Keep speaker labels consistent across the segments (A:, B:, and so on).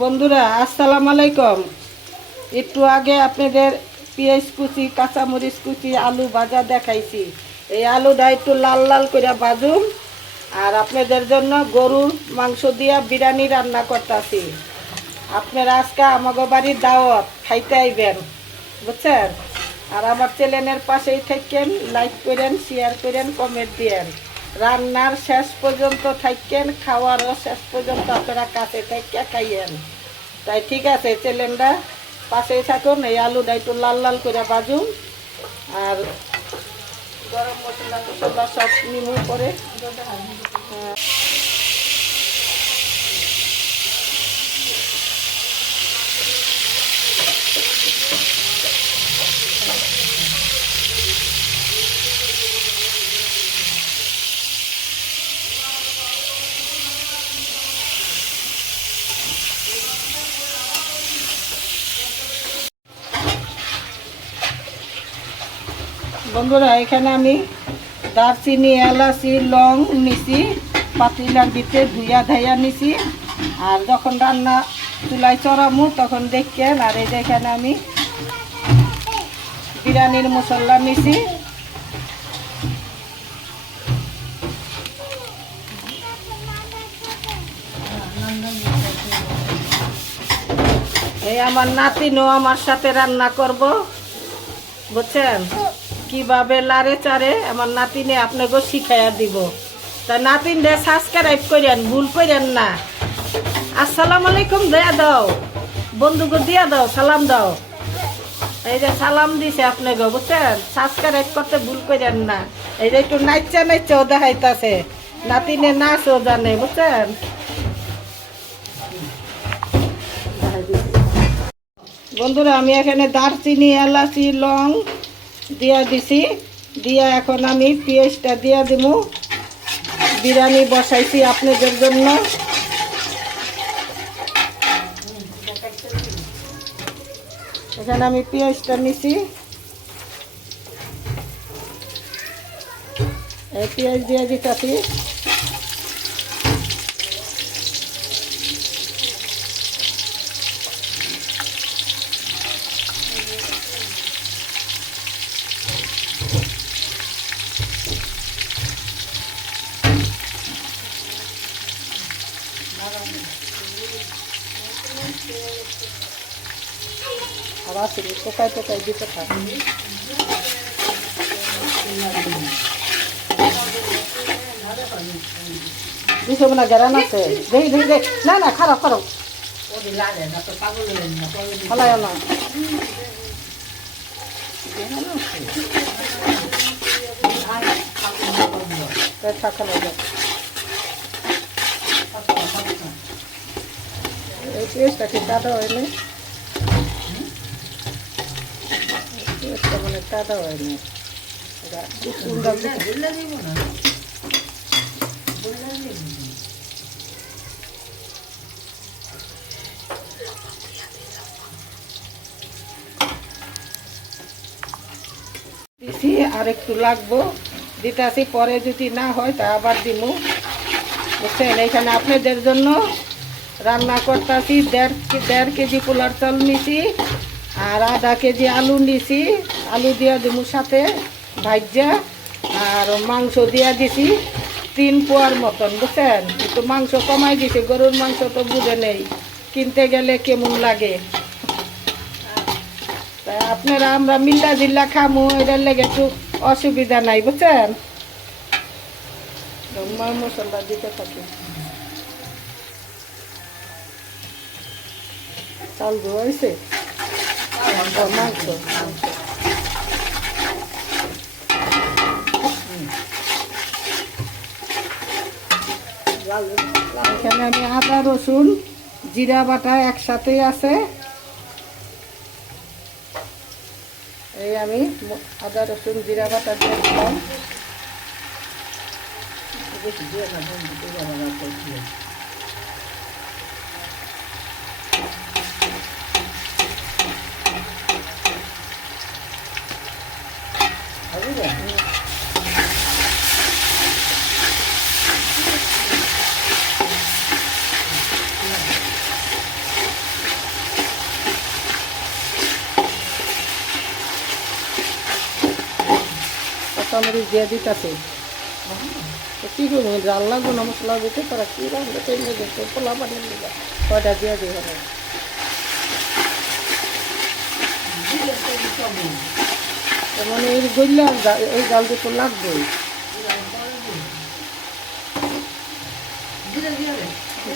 A: বন্ধুরা, আসসালামু আলাইকুম। একটু আগে আপনাদের পেঁয়াজ কুচি, কাঁচামরিচ কুচি, আলু ভাজা দেখাইছি। এই আলুটা একটু লাল লাল করে ভাজুম আর আপনাদের জন্য গরুর মাংস দিয়া বিরিয়ানি রান্না করতেছি। আপনারা আজকে আমাগো বাড়ির দাওয়াত, খাইতে আইবেন। বুঝছেন? আর আমার চ্যানেলের পাশেই থাকেন, লাইক করেন, শেয়ার করেন, কমেন্ট দিয়েন। রান্নার শেষ পর্যন্ত থাকেন, খাওয়ারও শেষ পর্যন্ত আপনারা কাছে থেকে খাইয়েন। তাই ঠিক আছে চ্যানেলটা পাশেই থাকুন, এই আলুটা একটু লাল লাল করে বাজুন আর গরম মশলা টসলা সব নিমু করে। বন্ধুরা, এখানে আমি দারচিনি, এলাচি, লং নিছি পাতিলার ভিতরে ধুইয়া ধাইয়া নিছি। আর যখন রান্না চুলায় চড়ামু, তখন দেখেন, আর এই যে এখানে আমি বিরিয়ানির মশলা নিছি। এই আমার নাতিনও আমার সাথে রান্না করব, বুঝছেন? কীভাবে লারে চারে আমার নাতিনে আপনাকে শিখাইয়া দিব। তা নাতিন দে সাবস্ক্রাইব করেন, ভুল করেন না। আসসালামু আলাইকুম, দেয়া দাও। বন্ধুকে দিয়া দাও, সালাম দাও। এই যে সালাম দিছে আপনাকে বুঝছেন? সাবস্ক্রাইব করতে ভুল করেন না। এই যে একটু নাচা নাচাও দেখাইতাছে। নাতিনে নাচও জানে, বুঝছেন? বন্ধুরা, আমি এখানে দারচিনি, এলাচি, লং দিয়া দিছি। দিয়া এখন আমি পেঁয়াজটা দিয়া দিব বিরিয়ানি বসাইছি আপনাদের জন্য। এখানে আমি পেঁয়াজটা নিছি। পেঁয়াজ দিয়ে দিতেছি। আর আছে টোকায় টোকায় দিতে থাক দিছে না গেরান আছে দেখি দেখি দেখ না না খারাপ খারাপ ফলাই না থাকা লাগে এই পেঁয়াজটা কি কাটা হয়নি পেঁয়াজটা মানে হয়নি দিছি আর একটু লাগবো দিতাছি পরে যদি না হয় তা আবার দিমু বুঝছেন এইখানে আপনাদের জন্য রান্না করতেছি, দেড় দেড় কেজি পোলার চাল নিছি আর আধা কেজি আলু নিছি। আলু দিয়া দিব সাথে ভাজ্যা আর মাংস দিয়া দিছি তিন পোয়ার মতন, বুঝছেন? একটু মাংস কমাই দিছি, গরুর মাংস তো বুঝে নেই, কিনতে গেলে কেমন লাগে? তা আপনারা, আমরা মিল্লা জিল্লা খামু এটার লেগে একটু অসুবিধা নাই, বুঝছেন? মশলা দিতে থাকি। চাল মাংস এখানে আমি আদা, রসুন, জিরা, বাটা একসাথেই আছে। এই আমি আদা, রসুন, জিরা, বাটা দিয়ে দিলাম। কাঁচামরিচ দিয়ে দিতেছে। কী করব? জাল লাগবো না, মশলা দিতে, তারা কী লাগবে তেমনি দিচ্ছে পোলা পানি দিবে কয়টা দিয়ে দিয়ে হবে মানে এই গইলা এই জাল তো লাগবেই।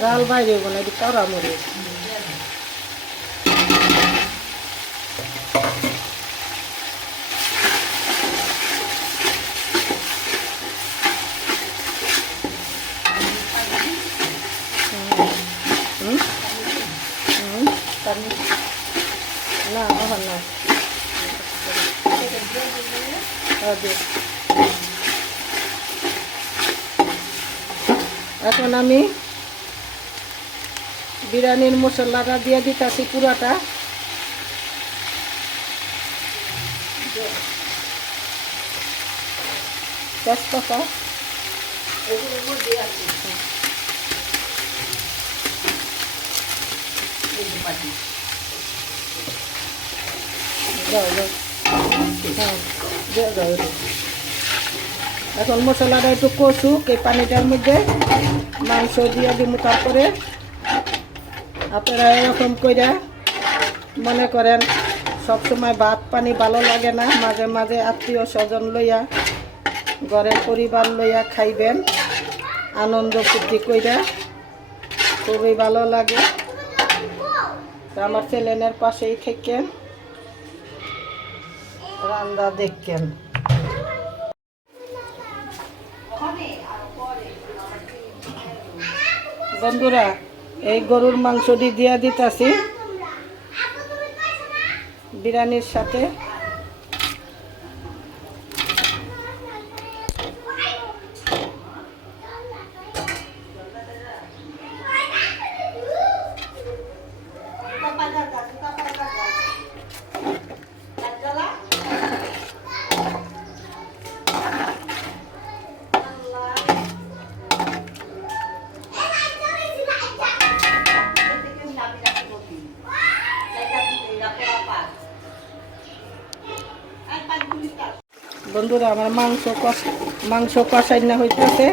A: জাল বাইরে বলে এটি কারা মরিচ হুম হুম পানি না এখন না হ্যাঁ, দে। এখন আমি বিরিয়ানির মশলাটা দিয়ে দিতেছি পুরাটা। তেজপাতা। দাও হ্যাঁ। এখন মশলাটা একটু কষুক, এই পানিটার মধ্যে মাংস দিয়ে দিব তারপরে। আপনারা এরকম করে মনে করেন, সবসময় ভাত পানি ভালো লাগে না, মাঝে মাঝে আত্মীয় স্বজন লইয়া, ঘরের পরিবার লইয়া খাইবেন, আনন্দ ফুর্তি কইরা খুবই ভালো লাগে। আমার ছেলেনের পাশেই থাকেন। রান্না দেখেন। বন্ধুরা এই গরুর মাংসটি দিয়া দিতাছি। বিরিয়ানির সাথে। বন্ধুরা আমার মাংস কষ মাংস কষাই না হইতেছে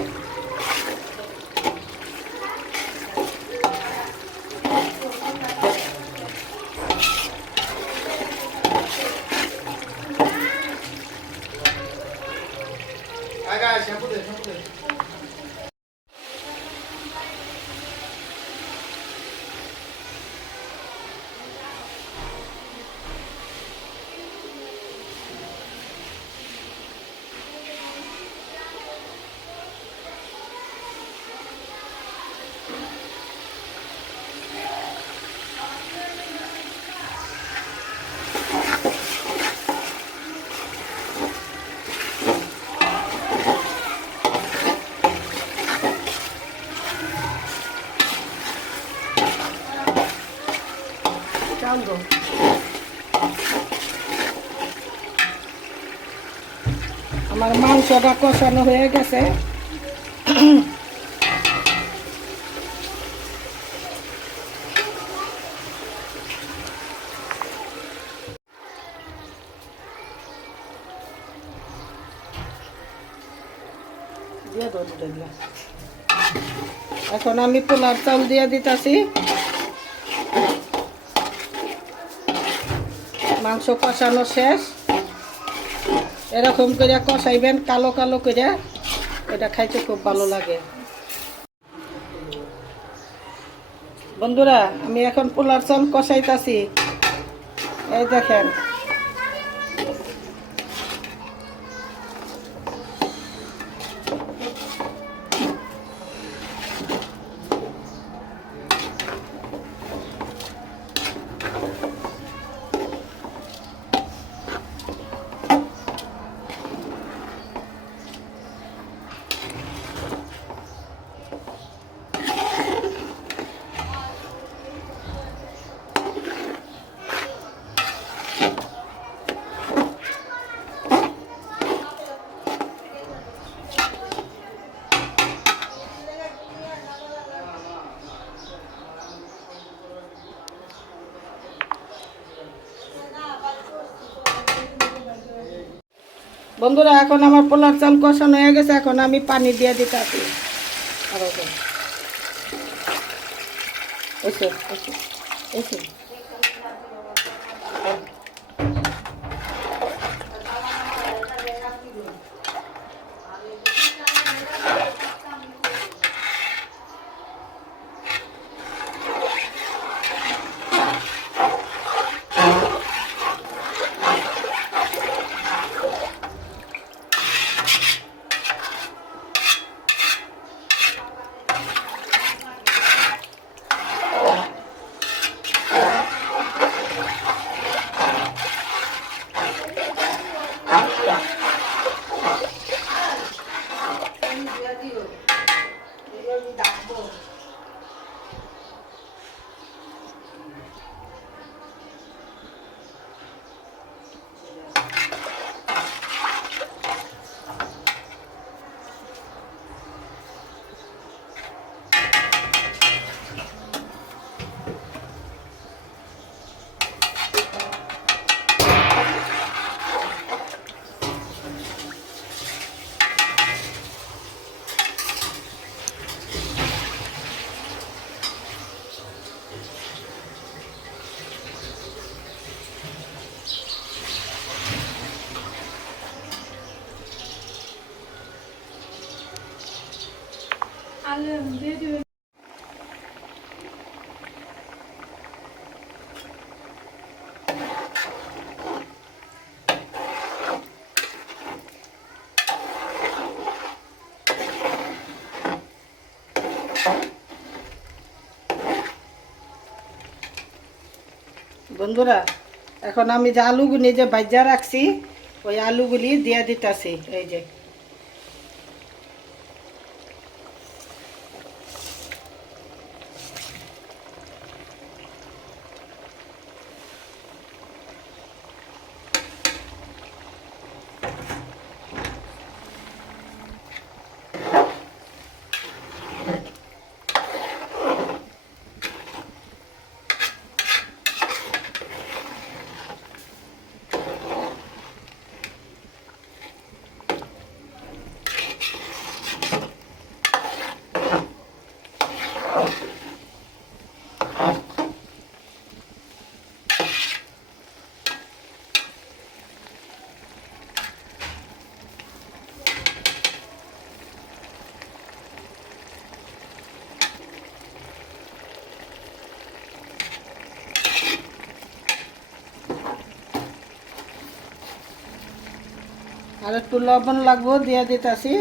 A: চাল দাও। মাংসটা কষানো হয়ে গেছে। এখন আমি পোলার চাল দিয়ে দিতেছি। মাংস কষানো শেষ। এরকম করে কষাইবেন, কালো কালো করে এটা খাইতে খুব ভালো লাগে। বন্ধুরা, আমি এখন পোলার চাল কষাইতাছি। এই দেখেন বন্ধুরা, এখন আমার পোলার চাল কষানো হয়ে গেছে, এখন আমি পানি দিয়ে দিতে আছি আরও। এসে এসে এসো বন্ধুরা এখন আমি যে আলুগুলি যে ভাজা রাখছি ওই আলুগুলি দিয়ে দিতেছি এই যে। আর একটু লবণ লাগবো দিয়ে দিতেছি।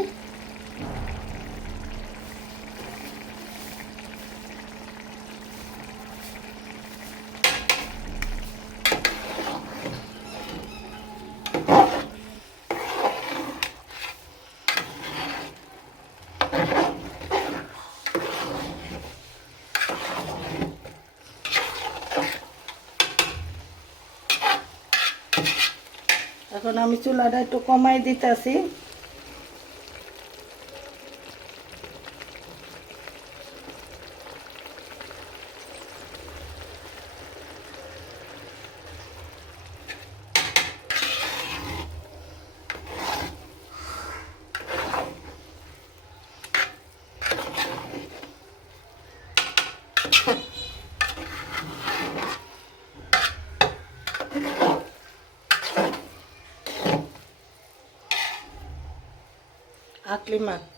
A: এখন আমি চুলাটা একটু কমাই দিতেছি। clima.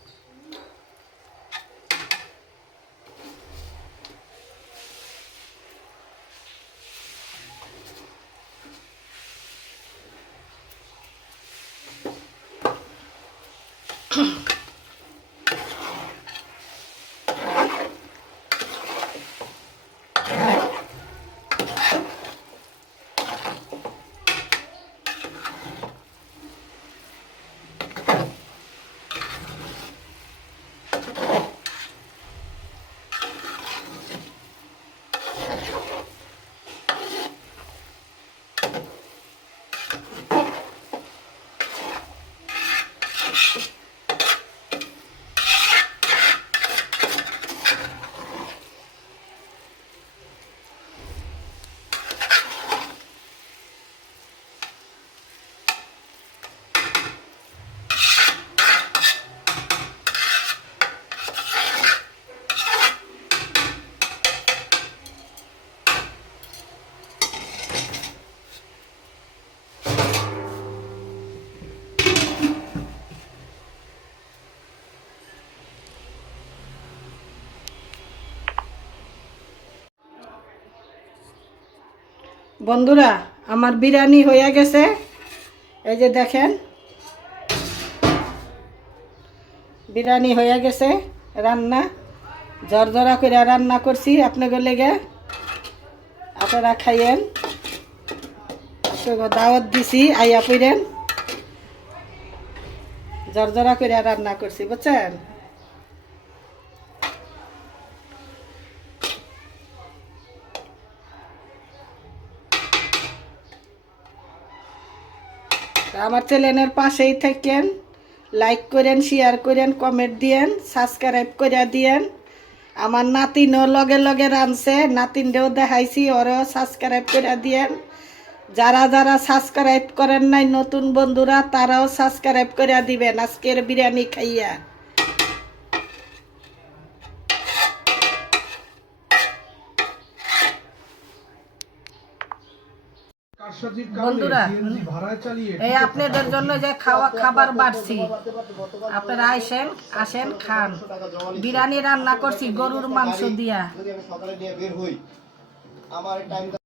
A: বন্ধুরা, আমার বিরিয়ানি হয়ে গেছে। এই যে দেখেন, বিরিয়ানি হয়ে গেছে, রান্না। জরজরা করে রান্না করছি আপনাদের লেগে। আপনারা খাইয়েন। দাওয়াত দিছি, আইয়া পইরেন জরজরা করে রান্না করছি, বুঝছেন? আমার চ্যানেলের পাশেই থাকেন। লাইক করেন শেয়ার করেন কমেন্ট দিয়েন সাবস্ক্রাইব করে দিয়েন। আমার নাতিনও লগে লগে রানছে নাতিনটাও দেখাইছি, ওরও সাবস্ক্রাইব করে দিয়েন। যারা যারা সাবস্ক্রাইব করেন নাই নতুন বন্ধুরা, তারাও সাবস্ক্রাইব করে দিবেন আজকের বিরিয়ানি খাইয়া। বন্ধুরা, এই আপনাদের জন্য যে খাওয়া খাবার বাড়ছি। আপনারা আসেন আসেন খান। বিরিয়ানি রান্না করছি গরুর মাংস দিয়া।